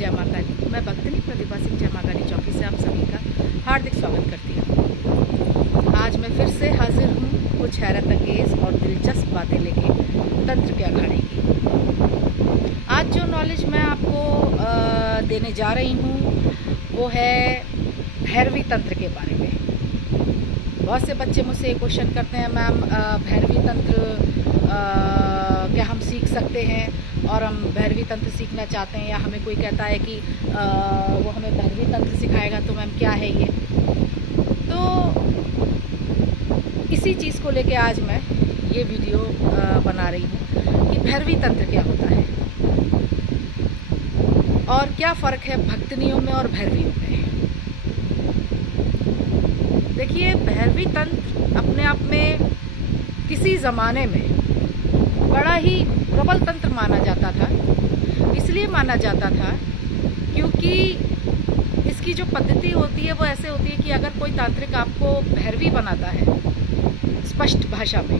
जय माता दी। मैं भक्तिनी प्रतिभा सिंह जय माता दी चौकी से आप सभी का हार्दिक स्वागत करती हूँ। आज मैं फिर से हाजिर हूँ कुछ हैरत अंगेज और दिलचस्प बातें लेके तंत्र के अखाड़े की। आज जो नॉलेज मैं आपको देने जा रही हूँ वो है भैरवी तंत्र के बारे में। बहुत से बच्चे मुझसे ये क्वेश्चन करते हैं, मैम भैरवी तंत्र क्या हम सीख सकते हैं, और हम भैरवी तंत्र सीखना चाहते हैं, या हमें कोई कहता है कि वो हमें भैरवी तंत्र सिखाएगा, तो मैम क्या है ये। तो इसी चीज़ को लेके आज मैं ये वीडियो बना रही हूँ कि भैरवी तंत्र क्या होता है और क्या फ़र्क है भक्तनियों में और भैरवियों में। देखिए, भैरवी तंत्र अपने आप में किसी ज़माने में बड़ा ही प्रबल तंत्र माना जाता था। इसलिए माना जाता था क्योंकि इसकी जो पद्धति होती है वो ऐसे होती है कि अगर कोई तांत्रिक आपको भैरवी बनाता है स्पष्ट भाषा में,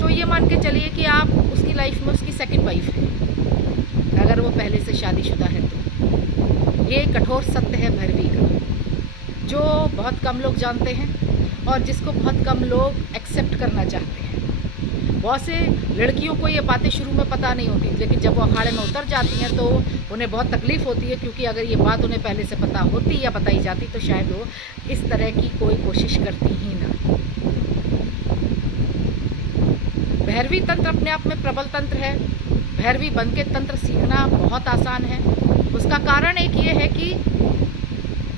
तो ये मान के चलिए कि आप उसकी लाइफ में उसकी सेकंड वाइफ है, अगर वो पहले से शादीशुदा है तो। ये कठोर सत्य है भैरवी का, जो बहुत कम लोग जानते हैं और जिसको बहुत कम लोग एक्सेप्ट करना चाहते हैं। बहुत से लड़कियों को ये बातें शुरू में पता नहीं होती, लेकिन जब वो अखाड़े में उतर जाती हैं तो उन्हें बहुत तकलीफ़ होती है, क्योंकि अगर ये बात उन्हें पहले से पता होती या बताई जाती तो शायद वो इस तरह की कोई कोशिश करती ही ना। भैरवी तंत्र अपने आप में प्रबल तंत्र है। भैरवी बन के तंत्र सीखना बहुत आसान है। उसका कारण एक ये है कि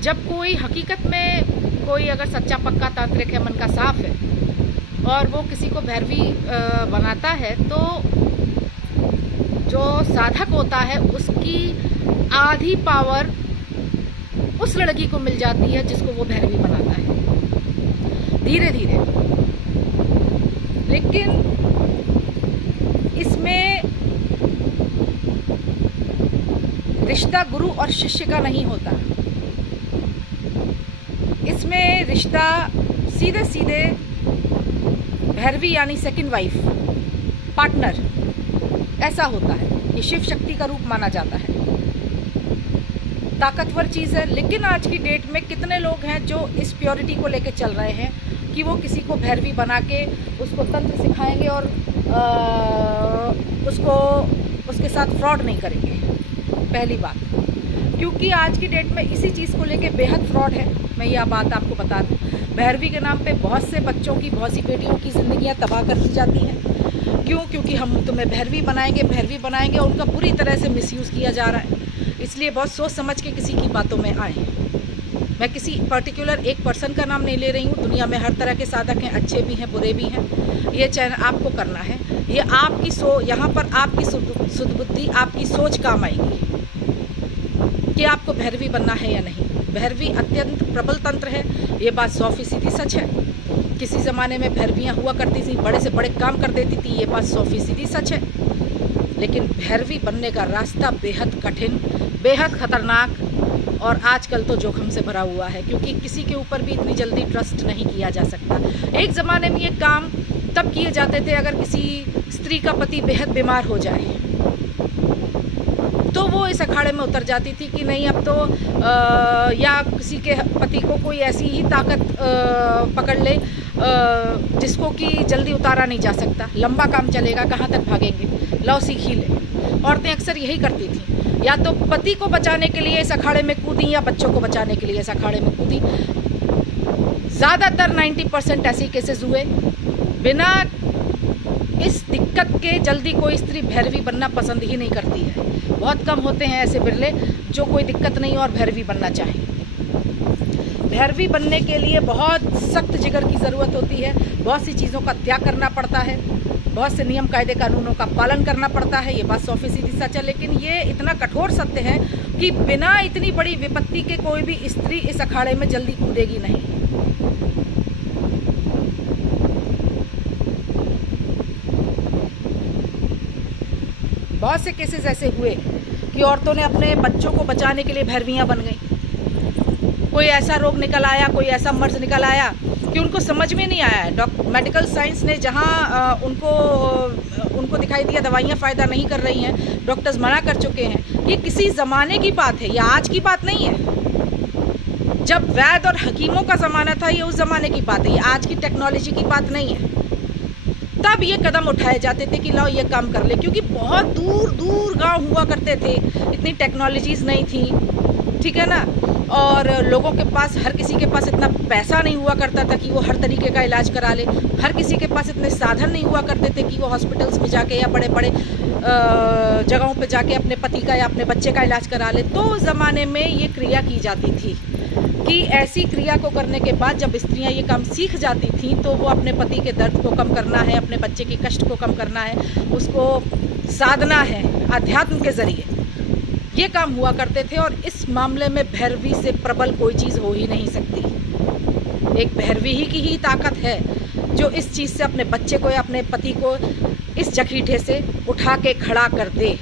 जब कोई हकीकत में कोई अगर सच्चा पक्का तांत्रिक है, मन का साफ है, और वो किसी को भैरवी बनाता है, तो जो साधक होता है उसकी आधी पावर उस लड़की को मिल जाती है जिसको वो भैरवी बनाता है, धीरे धीरे। लेकिन इसमें रिश्ता गुरु और शिष्य का नहीं होता। इसमें रिश्ता सीधे सीधे भैरवी यानी सेकंड वाइफ, पार्टनर, ऐसा होता है। ये शिव शक्ति का रूप माना जाता है, ताकतवर चीज़ है। लेकिन आज की डेट में कितने लोग हैं जो इस प्योरिटी को लेके चल रहे हैं कि वो किसी को भैरवी बना के उसको तंत्र सिखाएंगे और उसको उसके साथ फ्रॉड नहीं करेंगे। पहली बात, क्योंकि आज की डेट में इसी चीज़ को लेके बेहद फ्रॉड है। मैं यह बात आपको बता दूं, भैरवी के नाम पे बहुत से बच्चों की, बहुत सी बेटियों की ज़िंदगियां तबाह कर दी जाती हैं। क्यों? क्योंकि हम तुम्हें भैरवी बनाएंगे, और उनका पूरी तरह से मिसयूज़ किया जा रहा है। इसलिए बहुत सोच समझ के किसी की बातों में आए। मैं किसी पर्टिकुलर एक पर्सन का नाम नहीं ले रही हूँ। दुनिया में हर तरह के साधक हैं, अच्छे भी हैं, बुरे भी हैं। ये चयन आपको करना है। ये आपकी यहाँ पर आपकी सुदबुद्धि, आपकी सोच काम आएगी कि आपको भैरवी बनना है या नहीं। भैरवी अत्यंत प्रबल तंत्र है, ये बात 100% सच है। किसी ज़माने में भैरवियाँ हुआ करती थी, बड़े से बड़े काम कर देती थी, ये बात 100% सच है। लेकिन भैरवी बनने का रास्ता बेहद कठिन, बेहद ख़तरनाक, और आजकल तो जोखिम से भरा हुआ है, क्योंकि किसी के ऊपर भी इतनी जल्दी ट्रस्ट नहीं किया जा सकता। एक ज़माने में ये काम तब किए जाते थे अगर किसी स्त्री का पति बेहद बीमार हो जाए, तो वो इस अखाड़े में उतर जाती थी कि नहीं, अब तो या किसी के पति को कोई ऐसी ही ताकत पकड़ ले जिसको कि जल्दी उतारा नहीं जा सकता, लंबा काम चलेगा, कहाँ तक भागेंगे, लो सीख ही ले। औरतें अक्सर यही करती थी, या तो पति को बचाने के लिए इस अखाड़े में कूदी, या बच्चों को बचाने के लिए इस अखाड़े में कूदी। ज़्यादातर 90% ऐसे केसेस हुए। बिना इस दिक्कत के जल्दी कोई स्त्री भैरवी बनना पसंद ही नहीं करती है। बहुत कम होते हैं ऐसे बिरले जो कोई दिक्कत नहीं और भैरवी बनना चाहें। भैरवी बनने के लिए बहुत सख्त जिगर की ज़रूरत होती है, बहुत सी चीज़ों का त्याग करना पड़ता है, बहुत से नियम कायदे कानूनों का पालन करना पड़ता है। ये बात 100% सच है। लेकिन ये इतना कठोर सत्य है कि बिना इतनी बड़ी विपत्ति के कोई भी स्त्री इस अखाड़े में जल्दी कूदेगी नहीं। बहुत से केसेस ऐसे हुए कि औरतों ने अपने बच्चों को बचाने के लिए भैरवियाँ बन गई। कोई ऐसा रोग निकल आया, कोई ऐसा मर्ज निकल आया कि उनको समझ में नहीं आया। मेडिकल साइंस ने जहाँ उनको उनको दिखाई दिया दवाइयाँ फ़ायदा नहीं कर रही हैं, डॉक्टर्स मना कर चुके हैं। ये किसी ज़माने की बात है, ये आज की बात नहीं है। जब वैद्य और हकीमों का ज़माना था, ये उस ज़माने की बात है, ये आज की टेक्नोलॉजी की बात नहीं है। तब ये कदम उठाए जाते थे कि लाओ ये काम कर ले, क्योंकि बहुत दूर दूर गांव हुआ करते थे, इतनी टेक्नोलॉजीज़ नहीं थी, ठीक है ना। और लोगों के पास, हर किसी के पास इतना पैसा नहीं हुआ करता था कि वो हर तरीके का इलाज करा ले। हर किसी के पास इतने साधन नहीं हुआ करते थे कि वो हॉस्पिटल्स में जाके या बड़े बड़े जगहों पे जाके अपने पति का या अपने बच्चे का इलाज करा ले। तो उस ज़माने में ये क्रिया की जाती थी कि ऐसी क्रिया को करने के बाद जब स्त्रियां ये काम सीख जाती थीं तो वो अपने पति के दर्द को कम करना है, अपने बच्चे के कष्ट को कम करना है, उसको साधना है अध्यात्म के ज़रिए, ये काम हुआ करते थे। और इस मामले में भैरवी से प्रबल कोई चीज़ हो ही नहीं सकती। एक भैरवी ही की ही ताकत है जो इस चीज़ से अपने बच्चे को या अपने पति को इस जखीठे से उठा के खड़ा कर दे,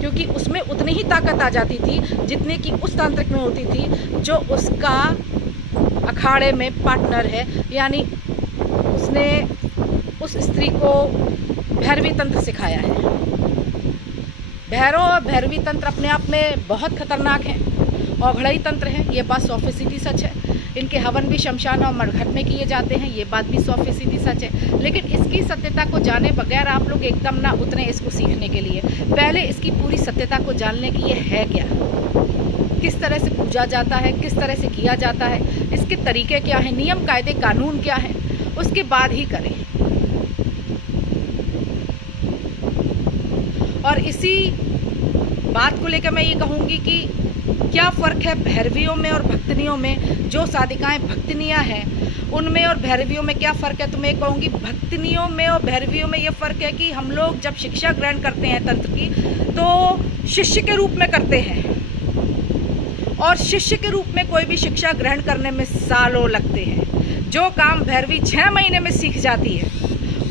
क्योंकि उसमें उतनी ही ताकत आ जाती थी जितने की उस तांत्रिक में होती थी जो उसका अखाड़े में पार्टनर है, यानी उसने उस स्त्री को भैरवी तंत्र सिखाया है। भैरव और भैरवी तंत्र अपने आप में बहुत खतरनाक हैं, औघड़ई तंत्र हैं, ये बात 100% सच है। इनके हवन भी शमशान और मरघट में किए जाते हैं, ये बात भी 100% सच है। लेकिन इसकी सत्यता को जाने बगैर आप लोग एकदम ना उतरे इसको सीखने के लिए। पहले इसकी पूरी सत्यता को जानने की ये है क्या, किस तरह से पूजा जाता है, किस तरह से किया जाता है, इसके तरीके क्या हैं, नियम कायदे कानून क्या हैं, उसके बाद ही करें। और इसी बात को लेकर मैं ये कहूँगी कि क्या फ़र्क है भैरवियों में और भक्तनियों में। जो साधिकाएं भक्तनियाँ हैं उनमें और भैरवियों में क्या फ़र्क है, तो मैं कहूँगी भक्तनियों में और भैरवियों में ये फ़र्क है कि हम लोग जब शिक्षा ग्रहण करते हैं तंत्र की तो शिष्य के रूप में करते हैं, और शिष्य के रूप में कोई भी शिक्षा ग्रहण करने में सालों लगते हैं। जो काम भैरवी 6 महीने में सीख जाती है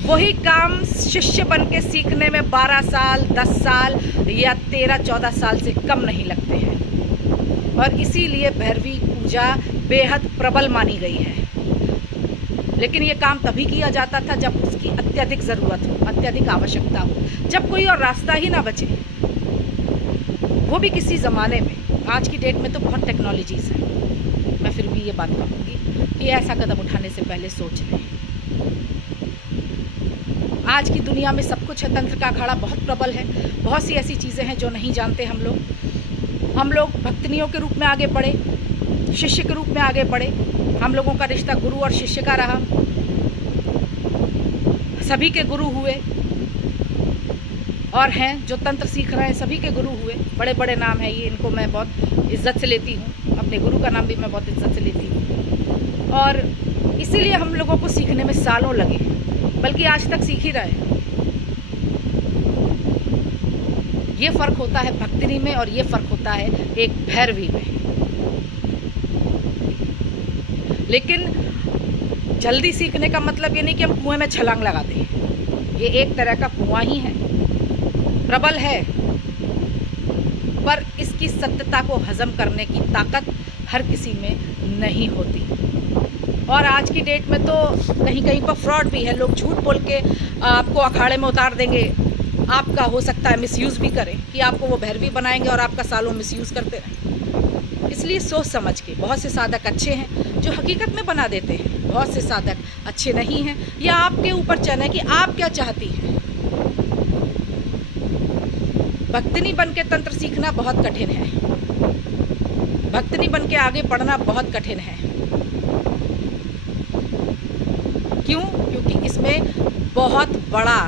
वही काम शिष्य बन के सीखने में 12 साल, 10 साल या 13-14 साल से कम नहीं लगते हैं। और इसीलिए भैरवी पूजा बेहद प्रबल मानी गई है। लेकिन ये काम तभी किया जाता था जब उसकी अत्यधिक ज़रूरत हो, अत्यधिक आवश्यकता हो, जब कोई और रास्ता ही ना बचे, वो भी किसी ज़माने में। आज की डेट में तो बहुत टेक्नोलॉजीज़ हैं, मैं फिर भी ये बात कहूँगी कि ऐसा कदम उठाने से पहले सोच लें। आज की दुनिया में सब कुछ है, तंत्र का अखाड़ा बहुत प्रबल है, बहुत सी ऐसी चीज़ें हैं जो नहीं जानते हम लोग भक्तनियों के रूप में आगे बढ़े, शिष्य के रूप में आगे बढ़े। हम लोगों का रिश्ता गुरु और शिष्य का रहा, सभी के गुरु हुए और हैं जो तंत्र सीख रहे हैं, सभी के गुरु हुए। बड़े बड़े नाम हैं ये, इनको मैं बहुत इज्जत से लेती हूँ, अपने गुरु का नाम भी मैं बहुत इज्जत से लेती हूँ। और इसीलिए हम लोगों को सीखने में सालों लगे, बल्कि आज तक सीख ही रहे हैं। ये फ़र्क होता है भक्तिनी में और ये फ़र्क होता है एक भैरवी में। लेकिन जल्दी सीखने का मतलब ये नहीं कि हम कुएं में छलांग लगा दें। ये एक तरह का कुआं ही है, प्रबल है, पर इसकी सत्यता को हजम करने की ताकत हर किसी में नहीं होती। और आज की डेट में तो कहीं कहीं पर फ्रॉड भी है, लोग झूठ बोल के आपको अखाड़े में उतार देंगे, आपका हो सकता है मिसयूज़ भी करें कि आपको वो भैरवी बनाएंगे और आपका सालों मिसयूज़ करते रहें। इसलिए सोच समझ के, बहुत से साधक अच्छे हैं जो हकीकत में बना देते हैं, बहुत से साधक अच्छे नहीं हैं। या आपके ऊपर चयन है कि आप क्या चाहती हैं। भक्तनी बन के तंत्र सीखना बहुत कठिन है, भक्तनी बन के आगे बढ़ना बहुत कठिन है। क्यों? क्योंकि इसमें बहुत बड़ा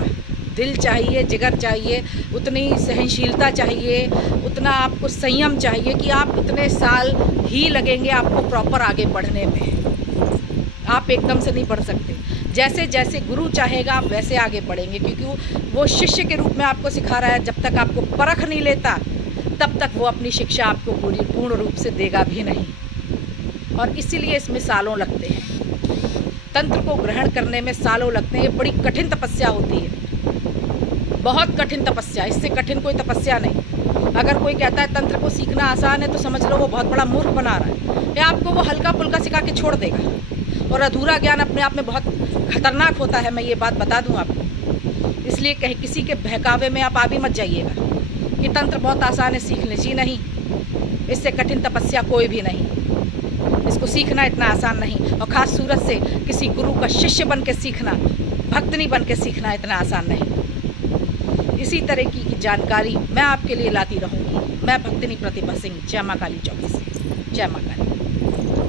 दिल चाहिए, जिगर चाहिए, उतनी सहनशीलता चाहिए, उतना आपको संयम चाहिए कि आप इतने साल ही लगेंगे आपको प्रॉपर आगे बढ़ने में। आप एकदम से नहीं बढ़ सकते। जैसे जैसे गुरु चाहेगा आप वैसे आगे बढ़ेंगे, क्योंकि वो शिष्य के रूप में आपको सिखा रहा है। जब तक आपको परख नहीं लेता तब तक वो अपनी शिक्षा आपको पूर्ण रूप से देगा भी नहीं। और इसीलिए इसमें सालों लगते हैं, तंत्र को ग्रहण करने में सालों लगते हैं। ये बड़ी कठिन तपस्या होती है, बहुत कठिन तपस्या, इससे कठिन कोई तपस्या नहीं। अगर कोई कहता है तंत्र को सीखना आसान है तो समझ लो वो बहुत बड़ा मूर्ख बना रहा है, या आपको वो हल्का फुल्का सिखा के छोड़ देगा। और अधूरा ज्ञान अपने आप में बहुत खतरनाक होता है, मैं ये बात बता दूं आपको। इसलिए इसलिए कहीं किसी के बहकावे में आप आ भी मत जाइएगा कि तंत्र बहुत आसान है सीखने। जी नहीं, इससे कठिन तपस्या कोई भी नहीं। इसको सीखना इतना आसान नहीं, और ख़ास सूरत से किसी गुरु का शिष्य बन के सीखना, भक्तनी बन के सीखना इतना आसान नहीं। इसी तरह की जानकारी मैं आपके लिए लाती रहूँगी। मैं भक्तनी प्रतिभा सिंह, जय माँ काली चौक से। जय माँ काली।